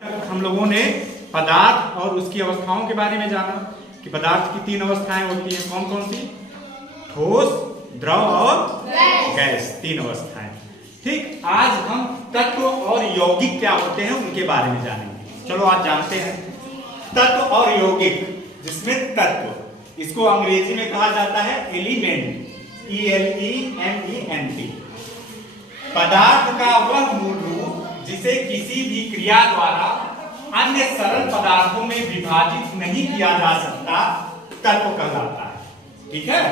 तक हम लोगों ने पदार्थ और उसकी अवस्थाओं के बारे में जाना कि पदार्थ की तीन अवस्थाएं होती हैं। कौन कौन सी? ठोस, द्रव और गैस, तीन अवस्थाएं। ठीक, आज हम तत्व और यौगिक क्या होते हैं उनके बारे में जानेंगे। चलो आज जानते हैं तत्व और यौगिक, जिसमें तत्व इसको अंग्रेजी में कहा जाता है एलिमेंट, ELEMENT। पदार्थ का वह मूल रूप जिसे किसी भी क्रिया द्वारा अन्य सरल पदार्थों में विभाजित नहीं किया जा सकता तत्व कहलाता है। ठीक है,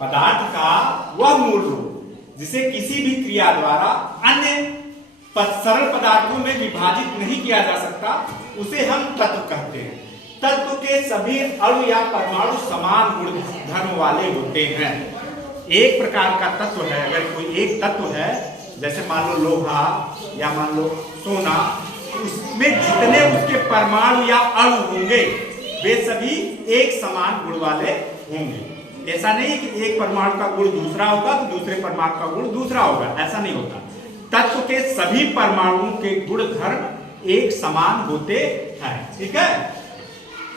पदार्थ का वह मूल रूप जिसे किसी भी क्रिया द्वारा अन्य सरल पदार्थों में विभाजित नहीं किया जा सकता उसे हम तत्व कहते हैं। तत्व के सभी अणु या परमाणु समान गुण धर्म वाले होते हैं। एक प्रकार का तत्व है, अगर कोई एक तत्व है, जैसे मान लो लोहा या मान लो सोना, उसमें जितने उसके परमाणु या अणु होंगे वे सभी एक समान गुण वाले होंगे। ऐसा नहीं है कि एक परमाणु का गुण दूसरा होगा तो दूसरे परमाणु का गुण दूसरा होगा, ऐसा नहीं होता। तत्व के सभी परमाणुओं के गुण धर्म एक समान होते हैं। ठीक है,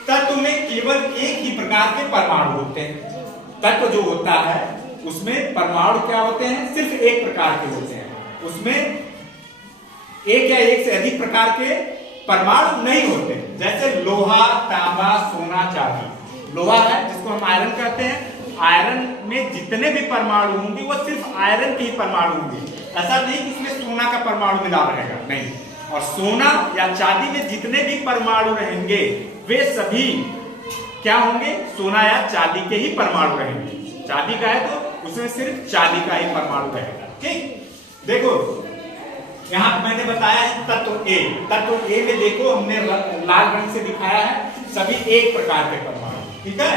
तत्व में केवल एक ही प्रकार के परमाणु होते हैं। तत्व जो होता है उसमें परमाणु क्या होते हैं? सिर्फ एक प्रकार के होते हैं। उसमें एक या एक से अधिक प्रकार के परमाणु नहीं होते। जैसे लोहा, तांबा, सोना, चांदी। लोहा है जिसको हम आयरन कहते हैं, आयरन में जितने भी परमाणु होंगे वो सिर्फ आयरन के ही परमाणु होंगे। ऐसा नहीं कि इसमें सोना का परमाणु मिला रहेगा, नहीं। और सोना या चांदी में जितने भी परमाणु रहेंगे वे सभी क्या होंगे? सोना या चांदी के ही परमाणु रहेंगे। चांदी का है तो उसमें सिर्फ चांदी का ही परमाणु रहेगा। ठीक, देखो यहां मैंने बताया है तत्व ए। तत्व ए में देखो हमने लाल रंग से दिखाया है सभी एक प्रकार के परमाणु। ठीक है,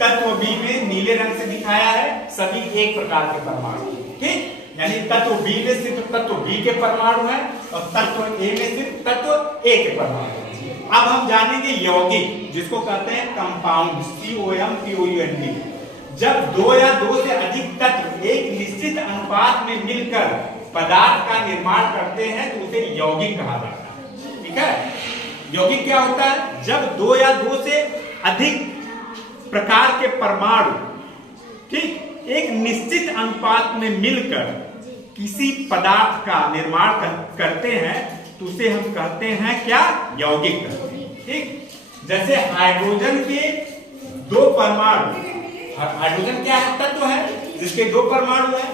तत्व बी में नीले रंग से दिखाया है सभी एक प्रकार के परमाणु। ठीक, यानी तत्व बी में सिर्फ तत्व बी के परमाणु है और तत्व ए में सिर्फ तत्व ए के परमाणु। अब हम जानेंगे यौगिक, जिसको कहते हैं कंपाउंड, COMPOUND। जब दो या दो से अधिक तत्व एक निश्चित अनुपात में मिलकर पदार्थ का निर्माण करते हैं तो उसे यौगिक कहा जाता है। ठीक है, यौगिक क्या होता है? जब दो या दो से अधिक प्रकार के परमाणु ठीक एक निश्चित अनुपात में मिलकर किसी पदार्थ का निर्माण करते हैं तो उसे हम कहते हैं क्या? यौगिक कहते हैं। ठीक, जैसे हाइड्रोजन के दो परमाणु, हाइड्रोजन क्या है? तत्व है जिसके दो परमाणु है।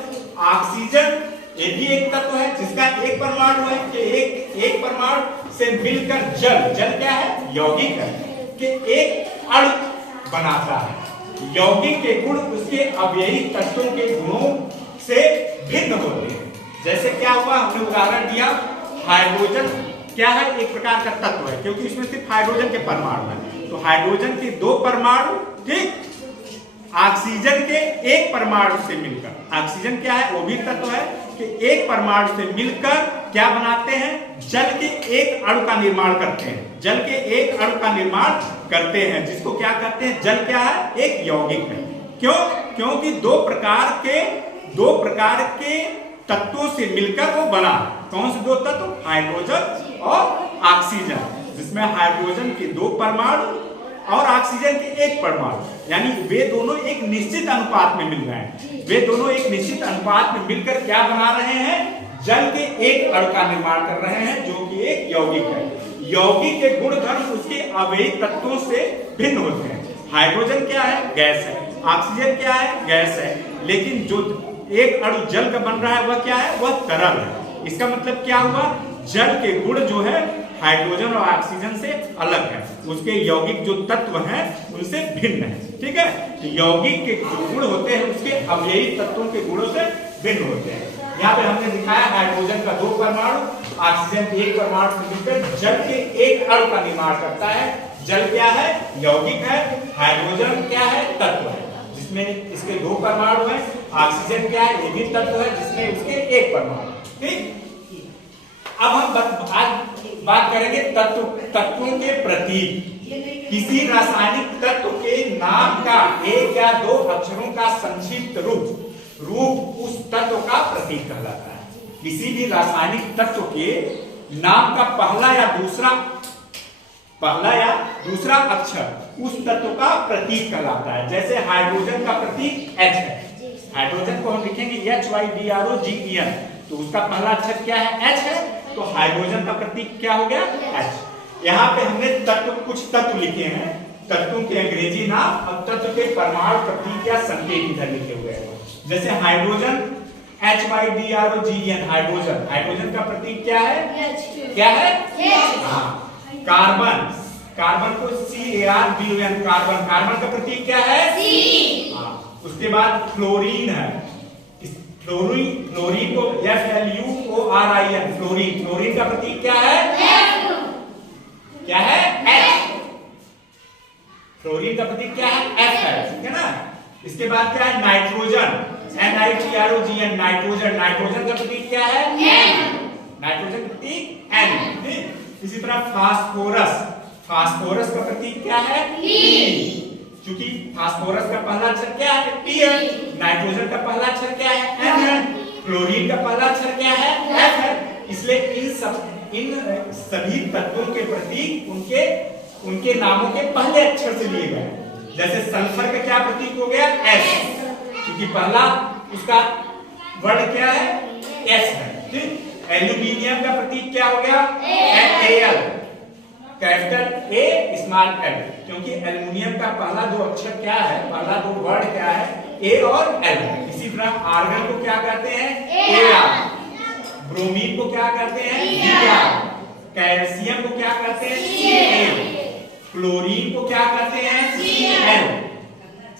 ऑक्सीजन ये भी एक तत्व है जिसका एक परमाणु है कि एक परमाणु से मिलकर जल क्या है? यौगिक है कि एक अणु बनाता है। यौगिक के गुण उसके अवयवी तत्वों के गुणों से भिन्न होते हैं। जैसे क्या हुआ, हमने उदाहरण दिया, हाइड्रोजन क्या है? एक प्रकार का तत्व है क्योंकि इसमें सिर्फ हाइड्रोजन के परमाणु है। तो हाइड्रोजन के दो परमाणु ठीक ऑक्सीजन के एक परमाणु से मिलकर, ऑक्सीजन क्या है? वो भी तत्व है कि एक परमाणु से मिलकर क्या बनाते हैं? जल के एक अणु का निर्माण करते हैं। जल के एक अणु का निर्माण करते हैं जिसको क्या कहते हैं? जल क्या है? एक यौगिक है। क्यों? क्योंकि दो प्रकार के तत्वों से मिलकर वो बना। कौन से दो तत्व? हाइड्रोजन और ऑक्सीजन, जिसमें हाइड्रोजन के दो परमाणु और ऑक्सीजन के एक परमाणु, यानी वे दोनों एक निश्चित अनुपात में मिल रहे हैं। वे दोनों एक निश्चित अनुपात में मिलकर क्या बना रहे हैं? जल के एक अणु का निर्माण कर रहे हैं जो कि एक यौगिक है। यौगिक के गुण धर्म उसके अवयवी तत्वों से भिन्न होते हैं। हाइड्रोजन क्या है? गैस है। ऑक्सीजन क्या है? गैस है। लेकिन जो एक अणु जल का बन रहा है वह क्या है? वह तरल है। इसका मतलब क्या हुआ? जल के गुण जो है हाइड्रोजन और ऑक्सीजन से अलग है, उसके यौगिक जो तत्व हैं उनसे भिन्न है। ठीक है, तो यौगिक के जो गुण होते हैं उसके अवयवी तत्वों के गुणों से भिन्न होते हैं। यहाँ पे हमने दिखाया हाइड्रोजन का दो परमाणु, ऑक्सीजन के एक परमाणु से मिलकर जल के एक अणु का निर्माण करता है। जल क्या है? यौगिक है। हाइड्रोजन क्या है? तत्व है जिसमें इसके दो परमाणु है। ऑक्सीजन क्या है? ये भी तत्व है जिसमें उसके एक परमाणु। ठीक, अब हम आज बात करेंगे तत्वों के प्रतीक। किसी रासायनिक तत्व के नाम का एक या दो अक्षरों का संक्षिप्त रूप उस तत्व का प्रतीक कहलाता है। किसी भी रासायनिक तत्व के नाम का पहला या दूसरा पहला या दूसरा अक्षर उस तत्व का प्रतीक कहलाता है। जैसे हाइड्रोजन का प्रतीक H है, हाइड्रोजन को हम लिखेंगे HYDROGEN, तो उसका पहला अक्षर क्या है? H है, तो हाइड्रोजन का प्रतीक क्या हो गया? H। यहाँ पे हमने कुछ तत्व लिखे हैं, तत्वों के अंग्रेजी नाम और तत्व के परमाणु प्रतीक या संकेत इधर लिखे हुए हैं। जैसे हाइड्रोजन HYDROGEN, हाइड्रोजन का प्रतीक क्या है? क्या है? हाँ। कार्बन को CARBON, कार्बन का प्रतीक क्या है? C। हाँ। उसके बाद फ्लोरीन है, फ्लोरीन को FLUORIN, फ्लोरीन का प्रतीक क्या है? क्या है? F। फ्लोरीन का प्रतीक क्या है? F है, ठीक है ना। इसके बाद क्या है? नाइट्रोजन, NITROGEN, नाइट्रोजन का प्रतीक क्या है? N। नाइट्रोजन का प्रतीक N। इसी तरह फास्फोरस का प्रतीक क्या है? P। क्योंकि फास्फोरस का पहला अक्षर क्या है? P है। नाइट्रोजन का पहला अक्षर क्या है? N है। क्लोरीन का पहला अक्षर क्या है? F है। इसलिए इन सभी तत्वों के प्रतीक उनके नामों के पहले अक्षर से लिए गए। जैसे सल्फर का क्या प्रतीक हो गया? S, क्योंकि पहला उसका वर्ण क्या है? S है। ठीक। एल्यूमिनियम का प्रतीक क्या हो गया? Al, capital A small l, क्योंकि एल्यूमिनियम का पहला दो अक्षर क्या है? पहला दो वर्ड क्या है? A और L। इसी तरह आर्गन को क्या कहते हैं? Ar। ब्रोमीन को क्या कहते हैं? Br। कैल्शियम को क्या कहते हैं? Ca। क्लोरीन को क्या कहते हैं? Cl।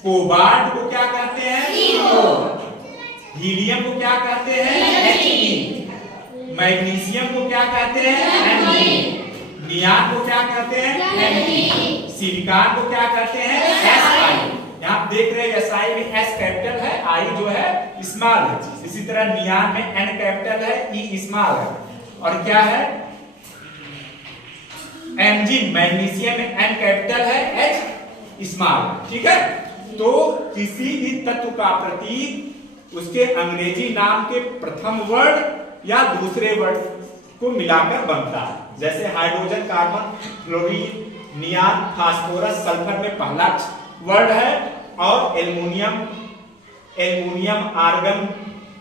कोबाल्ट को क्या कहते हैं? CO। हीलियम को क्या कहते हैं? He। मैग्नीशियम को क्या कहते हैं? Mg। नियान को क्या कहते हैं? Mg। सिलिकॉन को क्या कहते हैं? Si। यहाँ देख रहे हैं Si में S कैपिटल है, I जो है स्मॉल है। इसी तरह नियान में N कैपिटल है, E स्मॉल है। और क्या है? Mg, मैग्नीशियम में N कैपिटल है, H स्मॉल। ठीक है। तो किसी भी तत्व का प्रतीक उसके अंग्रेजी नाम के प्रथम वर्ड या दूसरे वर्ड को मिलाकर बनता है। जैसे hydrogen, carbon, fluorine, neon, phosphorus, sulphur में पहला वर्ड है और एल्युमिनियम, आर्गन,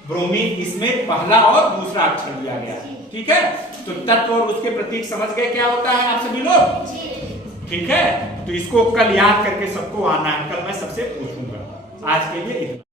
ब्रोमीन इसमें पहला और दूसरा अक्षर लिया गया है। ठीक है। तो तत्व और उसके प्रतीक समझ गए क्या होता है आप सभी लोग? ठीक है। तो इसको कल याद करके सबको आना है, कल मैं सबसे पूछूंगा। आज के लिए इतना।